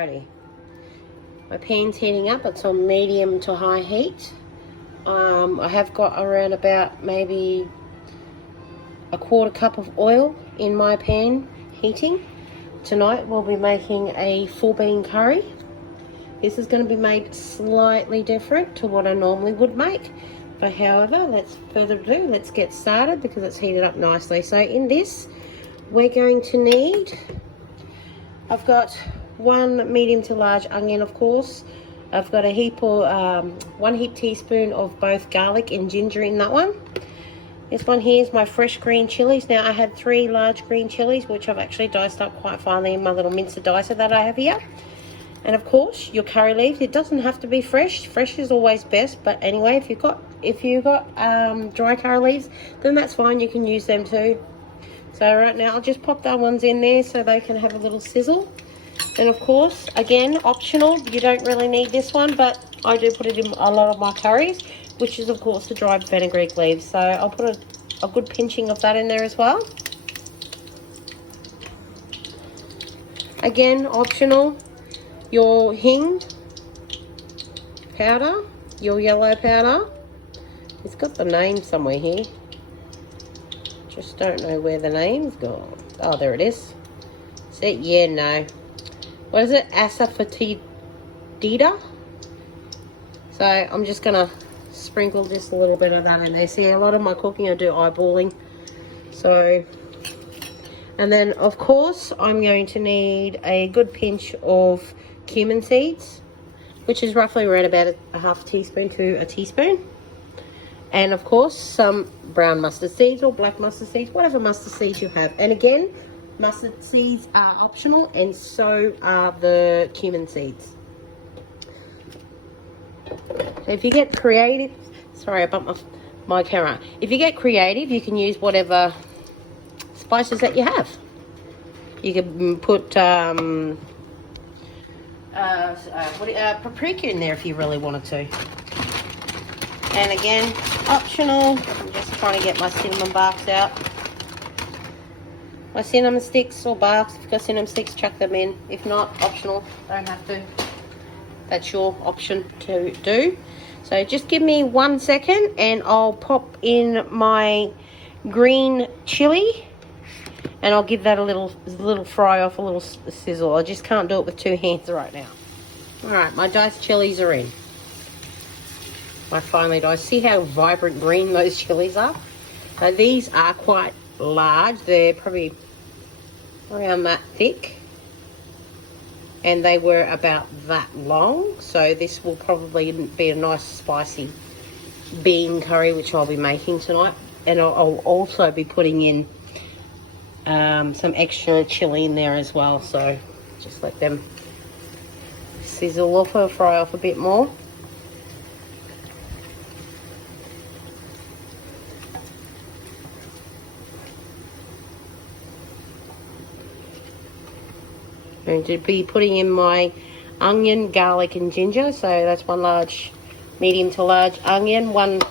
Alrighty. My pan's heating up. It's on medium to high heat. I have got around about maybe a 1/4 cup of oil in my pan heating. Tonight we'll be making a 4-bean curry. This is going to be made slightly different to what I normally would make. But however, let's get started because it's heated up nicely. So in this, we're going to need, I've got 1 medium to large onion, of course. I've got a heap or 1 heap teaspoon of both garlic and ginger in that one. This one here is my fresh green chilies. Now I had 3 large green chilies, which I've actually diced up quite finely in my little mincer dicer that I have here. And of course, your curry leaves. It doesn't have to be fresh. Fresh is always best. But anyway, if you've got dry curry leaves, then that's fine. You can use them too. So right now, I'll just pop that ones in there so they can have a little sizzle. And of course, again, optional. You don't really need this one, but I do put it in a lot of my curries, which is of course the dried fenugreek leaves. So I'll put a good pinching of that in there as well. Again, optional. Your hing powder, your yellow powder. It's got the name somewhere here. Just don't know where the name's gone. Oh, there it is. Is it? Yeah, no. What is it? Asafoetida. So I'm just gonna sprinkle just a little bit of that in there. See, a lot of my cooking I do eyeballing. So, and then of course I'm going to need a good pinch of cumin seeds, which is roughly around about a 1/2 teaspoon to a teaspoon. And of course some brown mustard seeds or black mustard seeds, whatever mustard seeds you have. And again, mustard seeds are optional, and so are the cumin seeds. If you get creative, sorry I bumped my camera. If you get creative, you can use whatever spices that you have. You can put paprika in there if you really wanted to. And again, optional. I'm just trying to get my cinnamon barks out. My cinnamon sticks or barks. If you've got cinnamon sticks, chuck them in. If not, optional. Don't have to. That's your option to do. So just give me 1 second and I'll pop in my green chili. And I'll give that a little fry off, a little sizzle. I just can't do it with 2 hands right now. Alright, my diced chilies are in. I finally diced. See how vibrant green those chilies are? Now these are quite large. They're probably around that thick. And they were about that long. So this will probably be a nice spicy bean curry, which I'll be making tonight. And I'll also be putting in some extra chili in there as well, so just let them sizzle off or fry off a bit more. I'm going to be putting in my onion, garlic and ginger, so that's 1 large, medium to large onion, 1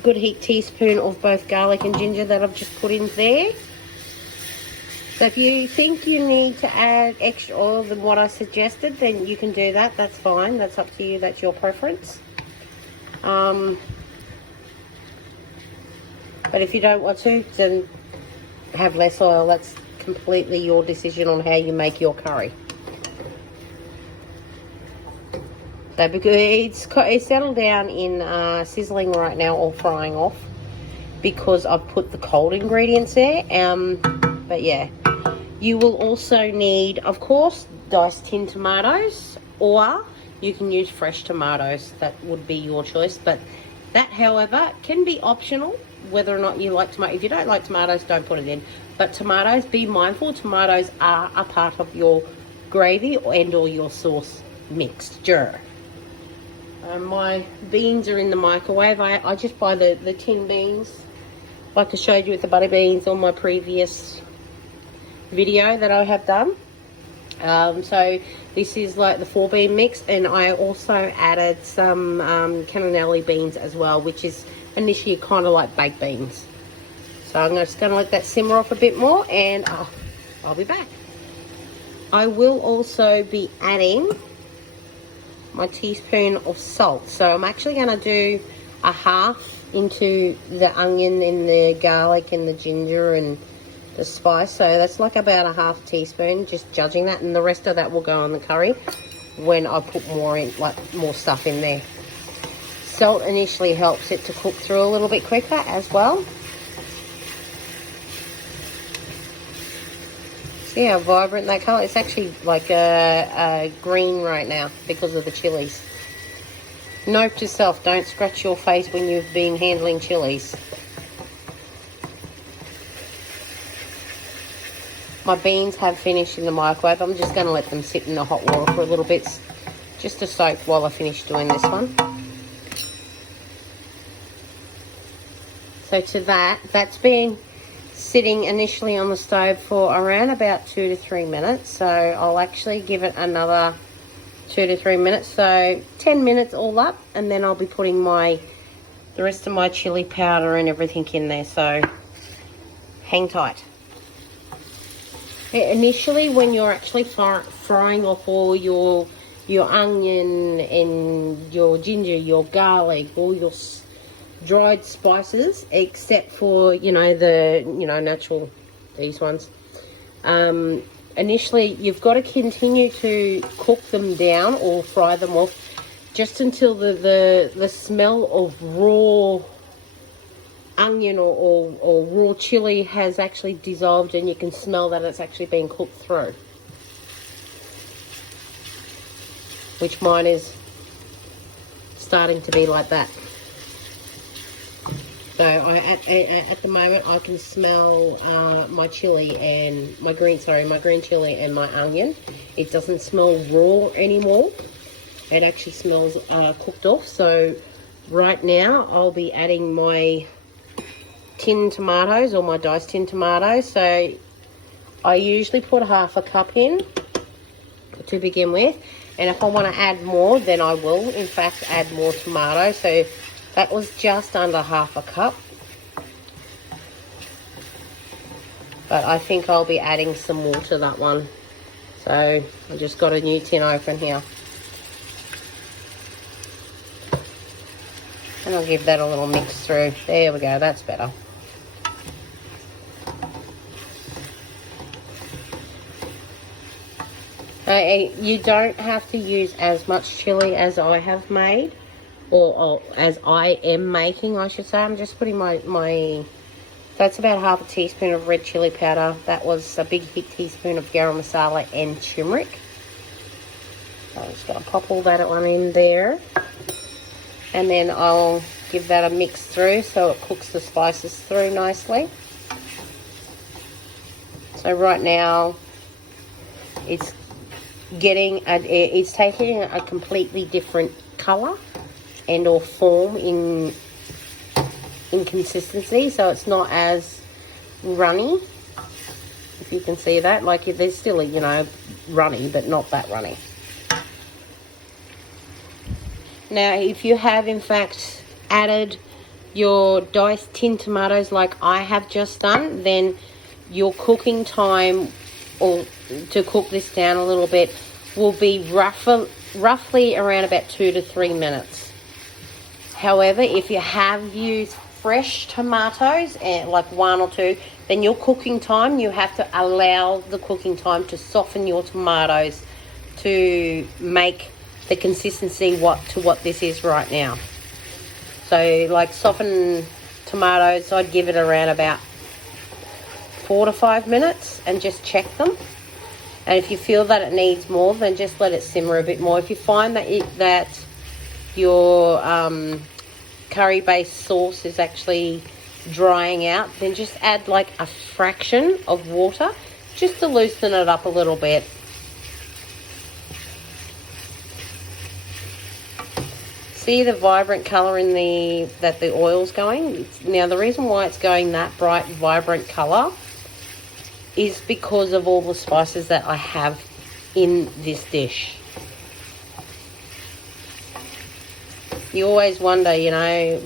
good heap teaspoon of both garlic and ginger that I've just put in there. So if you think you need to add extra oil than what I suggested, then you can do that. That's fine. That's up to you. That's your preference. But if you don't want to, then have less oil. That's completely your decision on how you make your curry. So because it's settled down in sizzling right now or frying off because I've put the cold ingredients there. But yeah, you will also need, of course, diced tinned tomatoes, or you can use fresh tomatoes. That would be your choice. But that, however, can be optional whether or not you like tomato. If you don't like tomatoes, don't put it in. But tomatoes, be mindful, tomatoes are a part of your gravy and or your sauce mixture. My beans are in the microwave. I just buy the tin beans, like I showed you with the butter beans on my previous video that I have done. So this is like the 4-bean mix, and I also added some cannellini beans as well, which is initially kind of like baked beans. So I'm just going to let that simmer off a bit more, and I'll be back. I will also be adding my teaspoon of salt. So I'm actually going to do a half into the onion and the garlic and the ginger and the spice. So that's like about a half teaspoon, just judging that, and the rest of that will go on the curry when I put more in, like more stuff in there. Salt initially helps it to cook through a little bit quicker as well. See how vibrant that colour? It's actually like a green right now because of the chilies. Note to self, don't scratch your face when you've been handling chilies. My beans have finished in the microwave. I'm just going to let them sit in the hot water for a little bit, just to soak while I finish doing this one. So to that's been sitting initially on the stove for around about 2 to 3 minutes. So I'll actually give it another 2 to 3 minutes, so 10 minutes all up, and then I'll be putting the rest of my chili powder and everything in there. So hang tight. Initially, when you're actually frying off all your onion and your ginger, your garlic, all your dried spices, except for the natural, these ones, initially you've got to continue to cook them down or fry them off just until the smell of raw onion or raw chili has actually dissolved, and you can smell that it's actually been cooked through, which mine is starting to be like that. So at the moment I can smell my chili and my green chili and my onion. It doesn't smell raw anymore. It actually smells cooked off. So right now I'll be adding my tin tomatoes, or my diced tin tomatoes. So I usually put half a cup in to begin with, and if I want to add more, then I will in fact add more tomatoes. So that was just under half a cup. But I think I'll be adding some more to that one. So I just got a new tin open here. And I'll give that a little mix through. There we go, that's better. You don't have to use as much chili as I have made, or as I am making, I should say. I'm just putting that's about half a teaspoon of red chili powder. That was a big teaspoon of garam masala and turmeric. So I'm just going to pop all that one in there. And then I'll give that a mix through so it cooks the spices through nicely. So right now it's taking a completely different colour and or form in consistency, so it's not as runny, if you can see that. Like, there's still runny, but not that runny. Now if you have in fact added your diced tin tomatoes like I have just done, then your cooking time, or to cook this down a little bit, will be roughly around about 2 to 3 minutes. However, if you have used fresh tomatoes, and like 1 or 2, then your cooking time, you have to allow the cooking time to soften your tomatoes to make the consistency what this is right now. So like softened tomatoes, I'd give it around about 4 to 5 minutes and just check them. And if you feel that it needs more, then just let it simmer a bit more. If you find that your curry-based sauce is actually drying out, then just add like a fraction of water just to loosen it up a little bit. See the vibrant colour that the oil's going? Now the reason why it's going that bright, vibrant colour is because of all the spices that I have in this dish. You always wonder,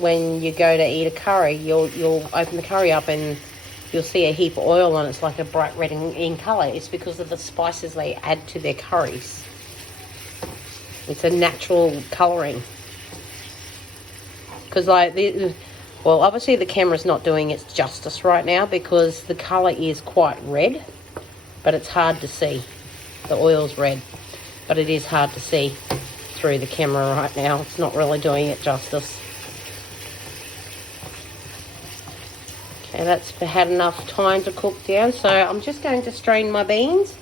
when you go to eat a curry, you'll open the curry up and you'll see a heap of oil and it's like a bright red in colour. It's because of the spices they add to their curries. It's a natural colouring. Because like, well, obviously the camera's not doing its justice right now because the colour is quite red, but it's hard to see. The oil's red, but it is hard to see through the camera right now. It's not really doing it justice. Okay, that's had enough time to cook down, so I'm just going to strain my beans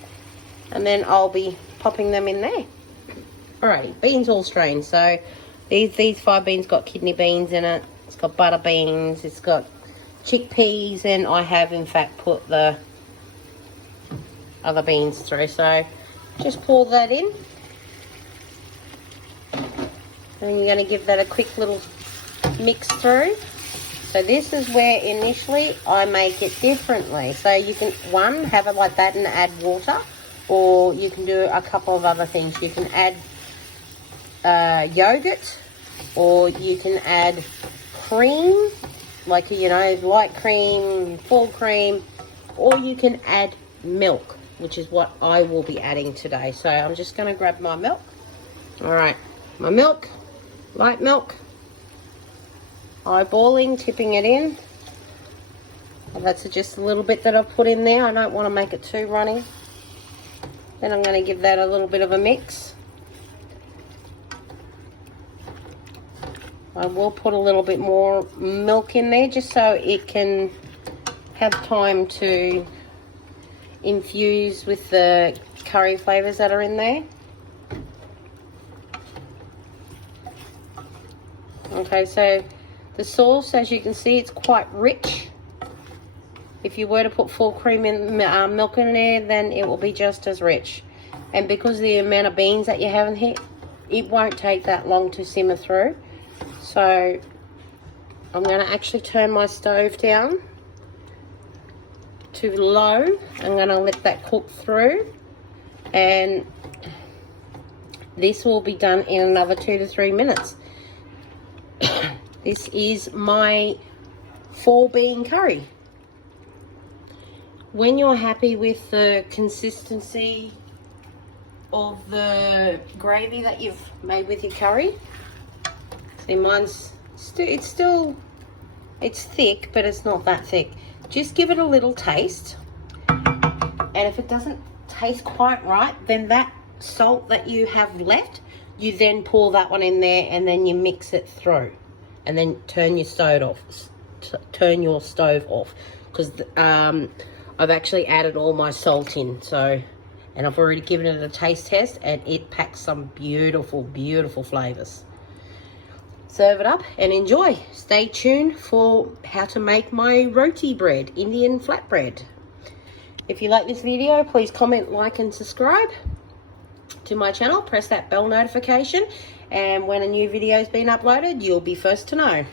and then I'll be popping them in there. Alrighty, beans all strained. So these 5 beans got kidney beans in it. It's got butter beans, it's got chickpeas, and I have in fact put the other beans through. So just pour that in. And you're going to give that a quick little mix through. So this is where initially I make it differently. So you can, one, have it like that and add water, or you can do a couple of other things. You can add yogurt, or you can add cream, like, you know, light cream, full cream, or you can add milk, which is what I will be adding today. So I'm just going to grab my milk. All right, my milk, light milk, eyeballing, tipping it in. And that's just a little bit that I've put in there. I don't want to make it too runny. Then I'm going to give that a little bit of a mix. I will put a little bit more milk in there just so it can have time to infuse with the curry flavours that are in there. Okay, so the sauce, as you can see, it's quite rich. If you were to put full cream in milk in there, then it will be just as rich. And because of the amount of beans that you have in here, it won't take that long to simmer through. So I'm going to actually turn my stove down to low. I'm going to let that cook through, and this will be done in another 2 to 3 minutes. This is my 4-bean curry. When you're happy with the consistency of the gravy that you've made with your curry, see, mine's it's thick, but it's not that thick. Just give it a little taste, and if it doesn't taste quite right, then that salt that you have left, you then pour that one in there, and then you mix it through, and then turn your stove off. Because I've actually added all my salt in, so, and I've already given it a taste test, and it packs some beautiful, beautiful flavours. Serve it up and enjoy. Stay tuned for how to make my roti bread, Indian flatbread. If you like this video, please comment, like and subscribe to my channel. Press that bell notification, and when a new video has been uploaded, you'll be first to know.